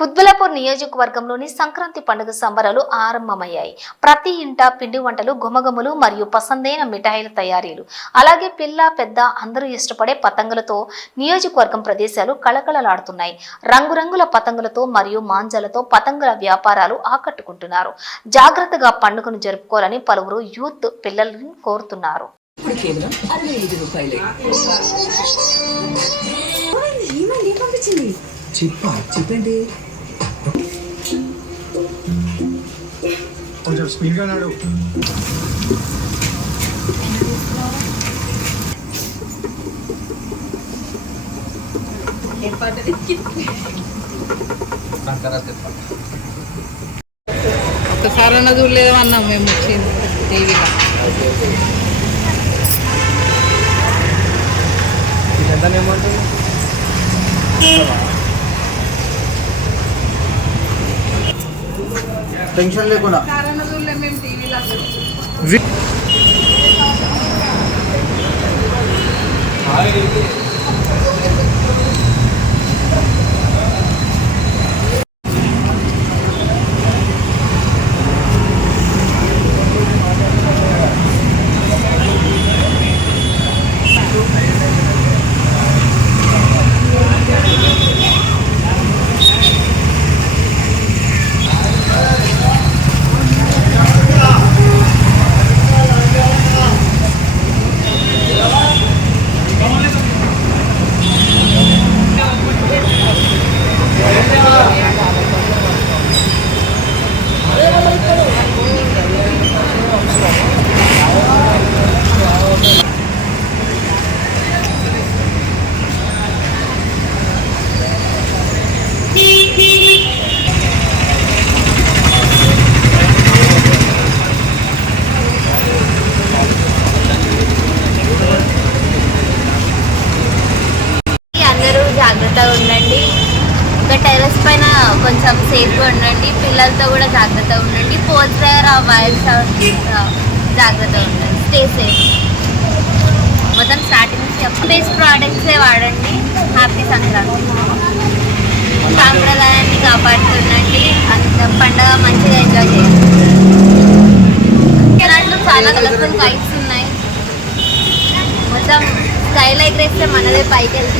కుత్బుల్లాపూర్ నియోజకవర్గంలోని సంక్రాంతి పండుగ సంబరాలు ఆరంభమయ్యాయి. ప్రతి ఇంట పిండి వంటలు, గుమగుమలు మరియు పసందైన మిఠాయిల తయారీలు, అలాగే పిల్ల పెద్ద అందరూ ఇష్టపడే పతంగులతో నియోజకవర్గం ప్రదేశాలు కళకళలాడుతున్నాయి. రంగురంగుల పతంగులతో మరియు మాంజాలతో పతంగుల వ్యాపారాలు ఆకట్టుకుంటున్నారు. జాగ్రత్తగా పండుగను జరుపుకోవాలని పలువురు యూత్ పిల్లలను కోరుతున్నారు. చెప్పండి కొంచెం స్పీడ్గా నాడు. ఒక్కసారన్నా చూడలేదన్నాం మేము వచ్చింది టీవీలో. టెన్షన్ లేకుండా మేము టీవీలో జాగ్రత్తగా ఉండండి. ఇంకా టెర్రస్ పైన కొంచెం సేఫ్గా ఉండండి. పిల్లలతో కూడా జాగ్రత్తగా ఉండండి. ఫోన్స్ దగ్గర వైర్స్ జాగ్రత్తగా ఉండండి. Stay safe. మొత్తం స్టార్టింగ్ బేస్ ప్రోడక్ట్సే వాడండి. హ్యాపీ సంక్రాంతి. సాంప్రదాయాన్ని కాపాడుతుండండి. అంత పండగ మంచిగా ఎంజాయ్ చేయండి. దాంట్లో చాలా కలర్ఫుల్ బైక్స్ ఉన్నాయి. మొత్తం స్టైల్ ఎగరేస్తే మనదే పైకి వెళ్తుంది.